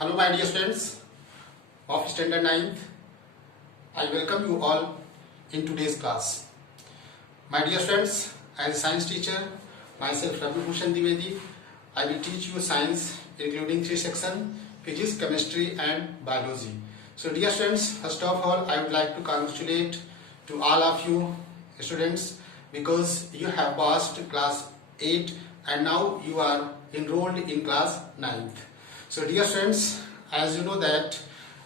Hello my dear students of standard 9th. I welcome you all in today's class. My dear students, as a science teacher, myself Ravi Bhushan Dwivedi, I will teach you science including 3 sections: physics, chemistry and biology. So dear students, first of all I would like to congratulate to all of you students because you have passed class 8 and now you are enrolled in class 9th. So dear students, as you know that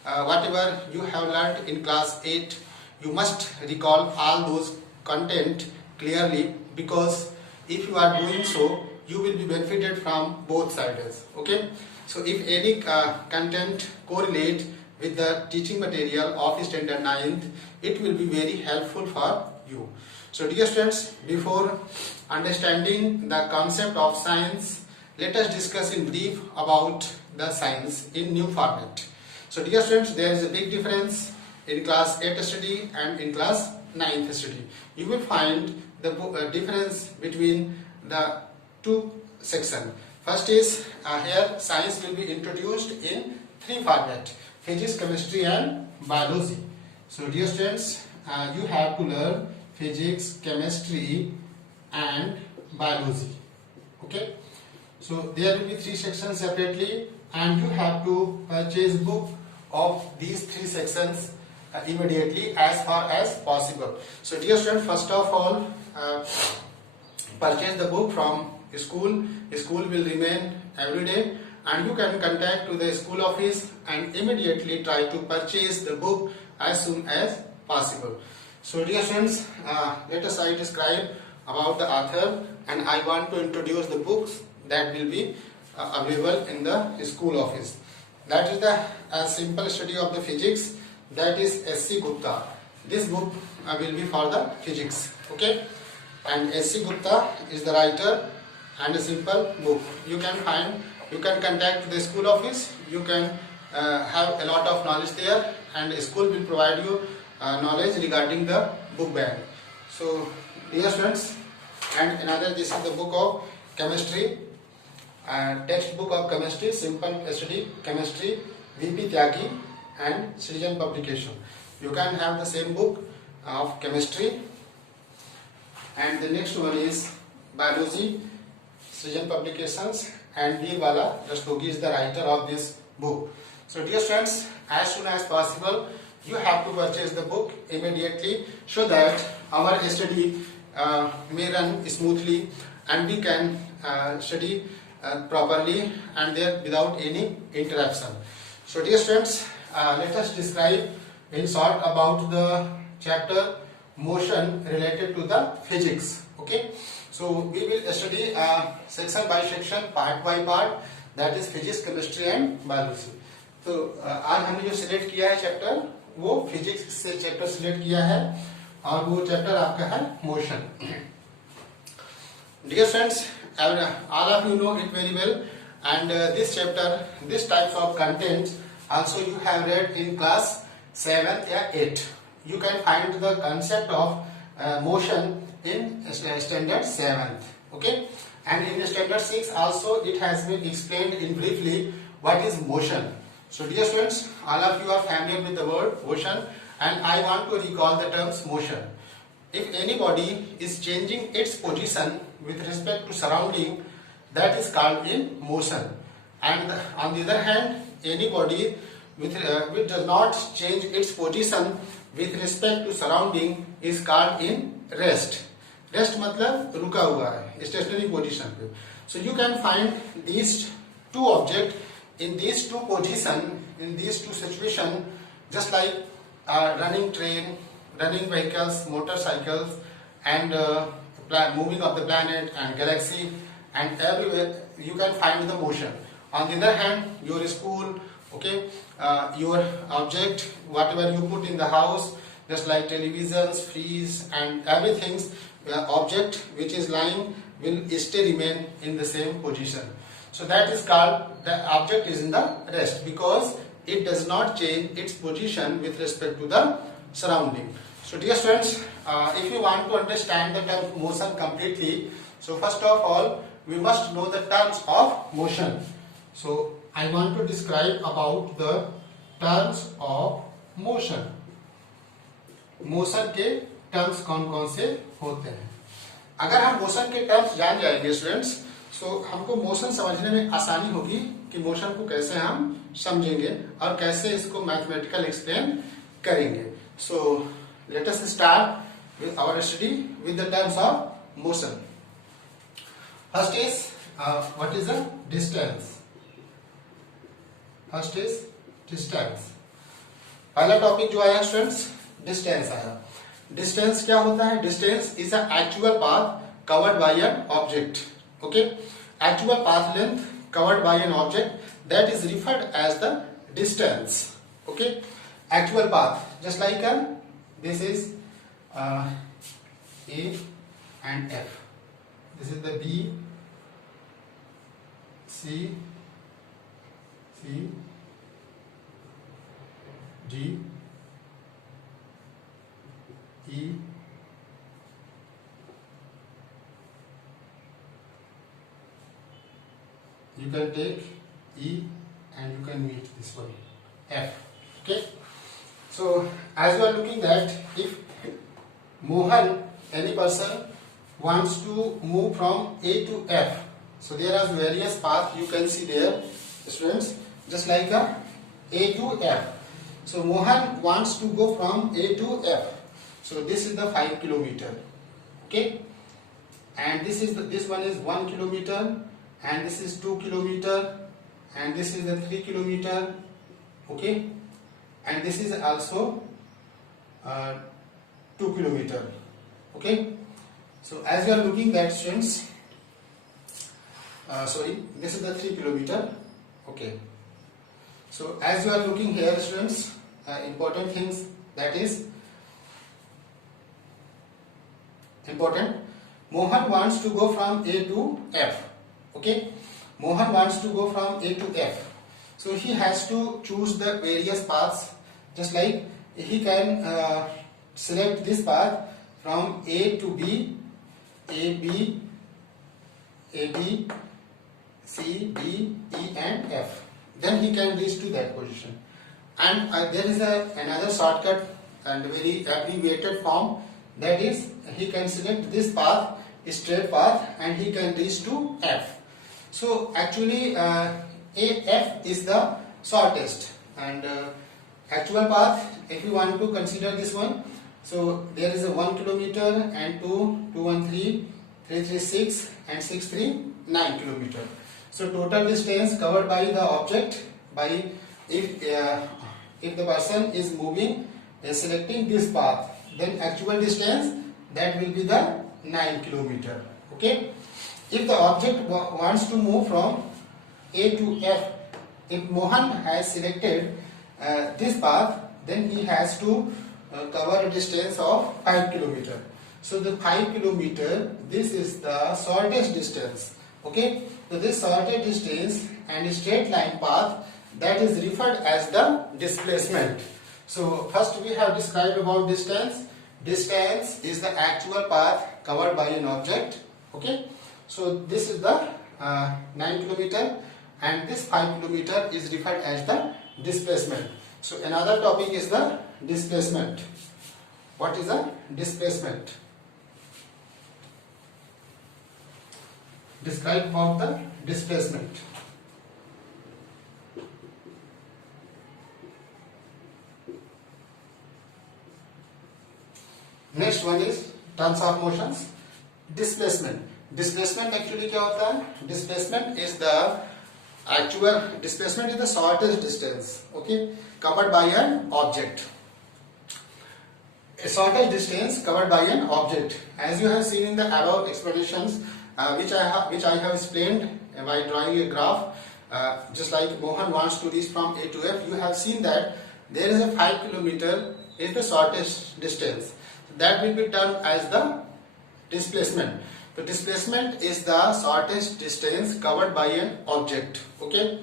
whatever you have learned in class 8, you must recall all those content clearly, because if you are doing so, you will be benefited from both sides. Okay. So if any content correlate with the teaching material of standard 9th, it will be very helpful for you. So dear students, before understanding the concept of science, let us discuss in brief about the science in new format. So dear students, there is a big difference in class 8 study and in class 9th study. You will find the difference between the two sections. First is here science will be introduced in 3 format: physics, chemistry and biology. So dear students, you have to learn physics, chemistry and biology. Okay. So there will be 3 sections separately, and you have to purchase book of these 3 sections immediately as far as possible. So dear students, first of all purchase the book from school. School will remain every day, and you can contact to the school office and immediately try to purchase the book as soon as possible. So dear students, let us I describe about the author, and I want to introduce the books that will be available in the school office. That is the simple study of the physics, that is S.C. Gupta. This book will be for the physics. Okay, and S.C. Gupta is the writer, and a simple book. You can contact the school office. You can have a lot of knowledge there, and school will provide you knowledge regarding the book bag. So dear students, and another, this is the book of chemistry, textbook of chemistry, simple study chemistry, V.P. Tyagi and Srijan publication. You can have the same book of chemistry. And the next one is biology, Srijan publications, and Veerwala Rastogi is the writer of this book. So dear students, as soon as possible you have to purchase the book immediately, so that our study may run smoothly and we can study properly and there without any interruption. So dear students, let us describe in short about the chapter motion related to the physics. Okay, so we will study section by section, part by part, that is physics, chemistry and biology. तो आज हमने जो select किया है chapter, वो physics से chapter select किया है, और वो चैप्टर आपका है motion. Dear friends, all of you know it very well, and this chapter, this types of contents also you have read in class 7th or 8th. You can find the concept of motion in standard 7th. Okay, and in standard 6 also it has been explained in briefly what is motion. So dear students, all of you are familiar with the word motion, and I want to recall the terms motion. If any body is changing its position with respect to surrounding, that is called in motion. And on the other hand, any body which does not change its position with respect to surrounding is called in rest. Rest मतलब रुका हुआ है, stationary position पे. So you can find these two objects in these two positions, in these two situations, just like running train, running vehicles, motorcycles, and moving of the planet and galaxy, and everywhere you can find the motion. On the other hand, your school, okay, your object, whatever you put in the house, just like televisions, fridge and everything, object which is lying will stay remain in the same position. So that is called, the object is in the rest, because it does not change its position with respect to the surrounding. So dear students, if you want to understand the term motion completely, so first of all we must know the terms of motion. So I want to describe about the terms of motion. Motion के terms कौन कौन से होते हैं. अगर हम motion के terms जान जाएंगे स्टूडेंट्स, सो हमको मोशन समझने में आसानी होगी कि मोशन को कैसे हम समझेंगे और कैसे इसको मैथमेटिकल एक्सप्लेन करेंगे. So let us start with our study with the terms of motion. First is what is the distance. First is distance. पहला टॉपिक जो आया स्टूडेंट्स, डिस्टेंस आया. डिस्टेंस क्या होता है? Distance is a actual path covered by an object. Okay, actual path length covered by an object that is referred as the distance. Okay, actual path just like this is A and F. This is the B, C, D, E, you can take E and you can meet this one F. Okay, so as you are looking that if Mohan, any person wants to move from A to F, so there are various paths you can see there students, just like A to F. So Mohan wants to go from A to F. So this is the 5 kilometer. Okay, and this one is 1 kilometer, and this is 2 kilometer, and this is the 3 kilometer. Okay, and this is also 2 kilometer. Okay, so as you are looking that students, this is the 3 kilometer. Okay, so as you are looking here students, important things, that is important. Mohan wants to go from A to F. Okay, Mohan wants to go from A to F, so he has to choose the various paths. Just like he can select this path from A to B, A, B, C, D, E and F. Then he can reach to that position. And there is another shortcut and very abbreviated form, that is he can select this path, straight path, and he can reach to F. So actually F is the shortest, and actual path, if you want to consider this one, so there is a 1 kilometer and 213, 336 and 639 kilometer. So total distance covered by the object, by if the person is moving selecting this path, then actual distance that will be the 9 kilometer. Okay, if the object wants to move from A to F, if Mohan has selected this path, then he has to cover a distance of 5 kilometer. So the 5 kilometer, this is the shortest distance. Okay, so this shortest distance and straight line path, that is referred as the displacement. So first we have described about distance. Distance is the actual path covered by an object. Okay, so this is the 9 kilometer, and this 5 kilometer is referred as the displacement. So another topic is the displacement. What is the displacement? Describe about the displacement. Next one is terms of motions. Displacement. Displacement actually क्या होता है? Displacement is the shortest distance, okay, covered by an object. A shortest distance covered by an object, as you have seen in the above explanations, which I have explained by drawing a graph. Just like Mohan wants to reach from A to F, you have seen that there is a 5 kilometer is the shortest distance. That will be termed as the displacement. So displacement is the shortest distance covered by an object. Okay,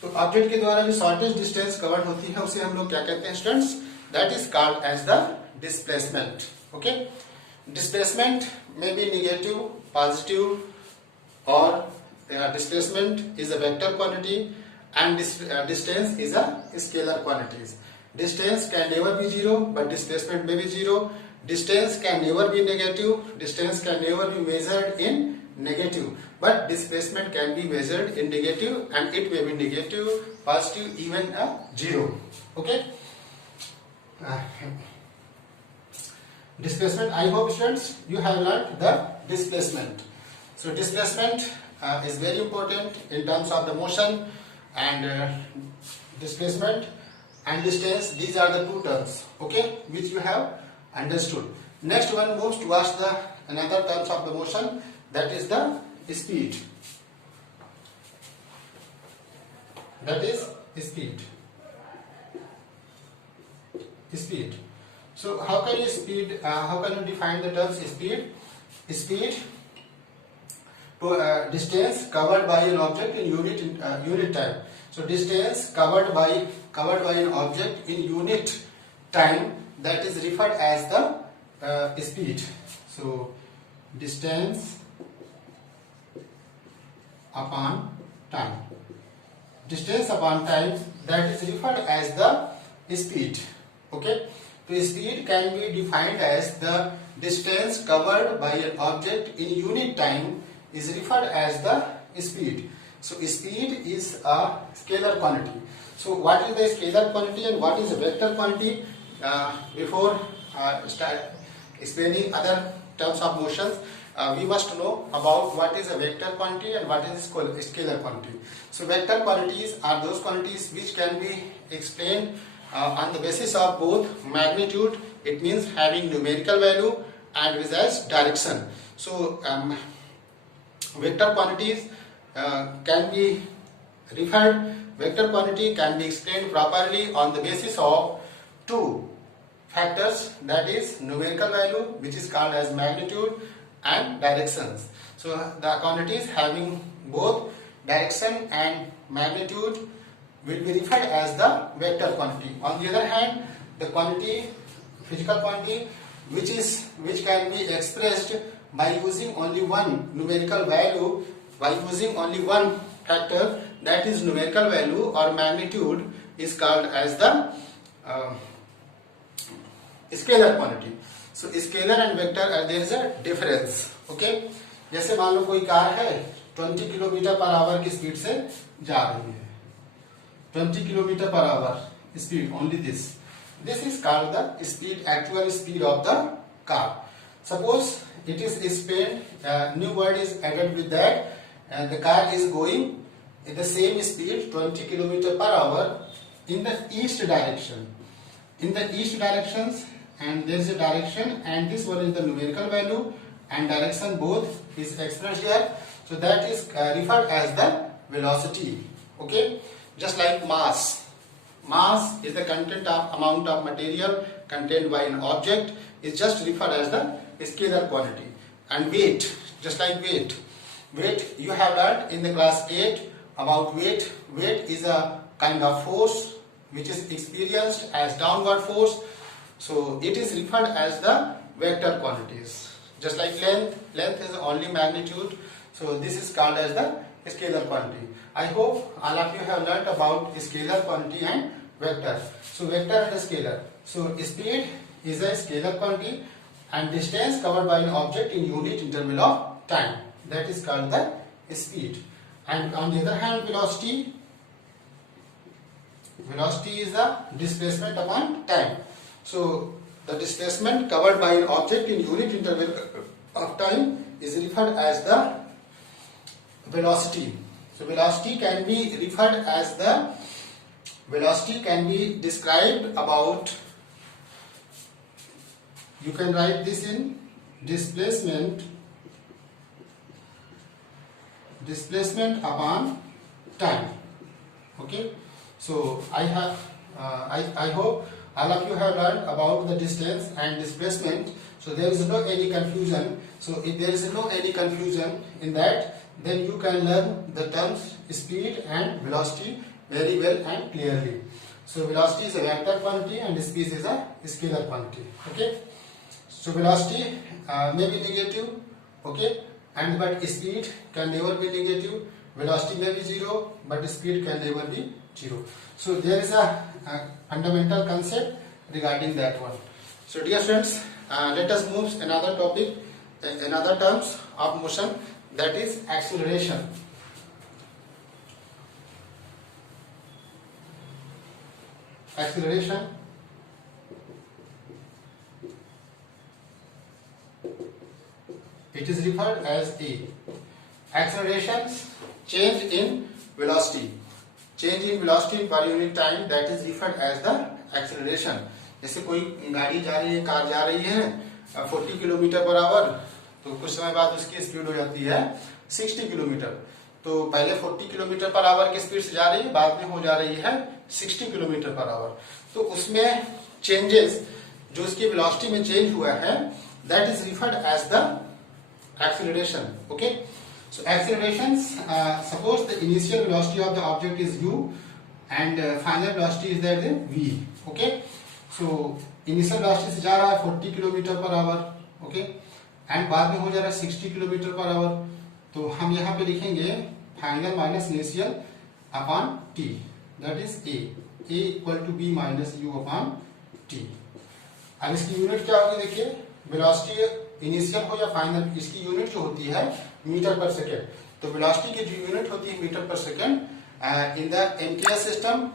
तो object के द्वारा जो shortest distance cover होती है उसे हम लोग क्या कहते हैं students? That is called as the displacement. Okay, displacement may be negative, positive, or displacement is a vector quantity, and distance is a scalar quantities. Distance can never be zero, but displacement may be zero. Distance can never be negative. Distance can never be measured in negative, but displacement can be measured in negative, and it may be negative, positive, even a zero. Okay. Displacement. I hope students you have learned the displacement. So displacement is very important in terms of the motion, and displacement and distance, these are the two terms, okay, which you have understood. Next one moves towards the another terms of the motion, that is the speed. That is speed. Speed. So how can you speed? How can you define the terms speed? Speed to distance covered by an object in unit time. So distance covered by an object in unit time, that is referred as the speed. So distance upon time. Distance upon time, that is referred as the speed. Okay. So speed can be defined as the distance covered by an object in unit time is referred as the speed. So speed is a scalar quantity. So what is the scalar quantity and what is a vector quantity? Before start explaining other terms of motions, we must know about what is a vector quantity and what is scalar quantity. So vector quantities are those quantities which can be explained on the basis of both magnitude, it means having numerical value, and with as direction. So vector quantities can be referred, vector quantity can be explained properly on the basis of two factors, that is numerical value, which is called as magnitude, and directions. So the quantities having both direction and magnitude will be referred as the vector quantity. On the other hand, the quantity, physical quantity, which can be expressed by using only one numerical value, by using only one factor, that is numerical value or magnitude, is called as the scalar quantity. So scalar and vector, there is a difference. Okay. जैसे मान लो कोई car है 20 kilometre per hour की speed से जा रही है, 20 kilometer per hour speed, only this. This is called the speed, actual speed of the car. Suppose it is speed, new word is added with that, and the car is going in the same speed 20 kilometer per hour in the east direction. In the east directions, and there is a direction, and this one is the numerical value, and direction both is expressed here. So that is referred as the velocity. Okay. Just like mass. Mass is the content of amount of material contained by an object, is just referred as the scalar quantity. And weight, just like weight. Weight you have learned in the class 8 about weight. Weight is a kind of force which is experienced as downward force. So it is referred as the vector quantities. Just like length, length is only magnitude. So this is called as the scalar quantity. I hope all of you have learnt about scalar quantity and vector. So vector and scalar. So speed is a scalar quantity, and distance covered by an object in unit interval of time, that is called the speed. And on the other hand, velocity is the displacement upon time. So the displacement covered by an object in unit interval of time is referred as the velocity. So velocity can be referred as the, velocity can be described about, you can write this in displacement upon time. Okay. So I hope all of you have learned about the distance and displacement. So there is no any confusion. So if there is no any confusion in that, then you can learn the terms speed and velocity very well and clearly. So velocity is a vector quantity and speed is a scalar quantity. Okay. So velocity may be negative, okay, and but speed can never be negative, velocity may be zero, but speed can never be zero. So there is a fundamental concept regarding that one. So dear friends, let us move another topic, another terms of motion, that is acceleration. Acceleration it is referred as a accelerations change in velocity. Change in velocity per unit time, that is referred as the acceleration. जैसे कोई गाड़ी जा रही है, car जा रही है 40 kilometre per hour, तो कुछ समय बाद उसकी स्पीड हो जाती है 60 किलोमीटर. तो पहले 40 किलोमीटर पर आवर की स्पीड से जा रही है, बाद में हो जा रही है 60 किलोमीटर पर आवर. तो उसमें चेंजेस जो उसकी वेलोसिटी में चेंज हुआ है, that is referred as the acceleration. Okay, so accelerations, suppose the initial velocity of the object is u and final velocity is that v. Okay, so initial velocity से जा रहा है 40 kilometre per hour, okay, and बाद में हो जा रहा है 60 किलोमीटर पर आवर. तो हम यहाँ पे लिखेंगे final minus initial upon T, that is a equal to b minus u upon T. अब इसकी यूनिट क्या होगी, देखिए, वेलोसिटी इनिशियल हो या फाइनल, इसकी यूनिट जो होती है मीटर पर सेकेंड. तो वेलोसिटी की जो यूनिट होती है मीटर पर second. In the MKS system,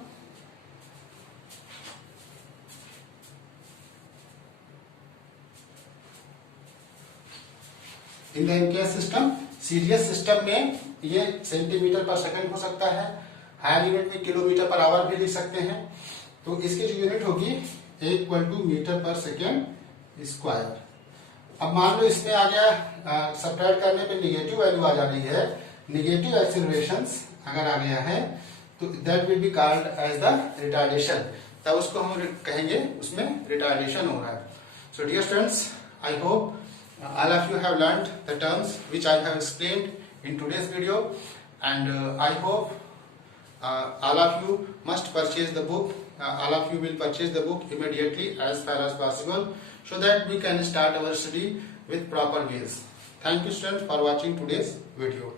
in the MKS system, series system में ये सेंटीमीटर पर सेकेंड हो सकता है, हायर यूनिट में किलोमीटर पर आवर भी लिख सकते हैं. तो इसकी जो यूनिट होगी इक्वल टू मीटर पर सेकेंड स्क्वायर. अब मान लो इसमें आ गया, सब्ट्रैक्ट करने पे निगेटिव वैल्यू आ जा रही है, निगेटिव एक्सीलरेशंस अगर आ गया है, तो that will be called as the retardation. तब उसको हम कहेंगे उसमें रिटार्डेशन हो रहा है. So dear students, I hope all of you have learned the terms which I have explained in today's video, and I hope all of you must purchase the book. All of you will purchase the book immediately as far as possible, so that we can start our study with proper ways. Thank you students for watching today's video.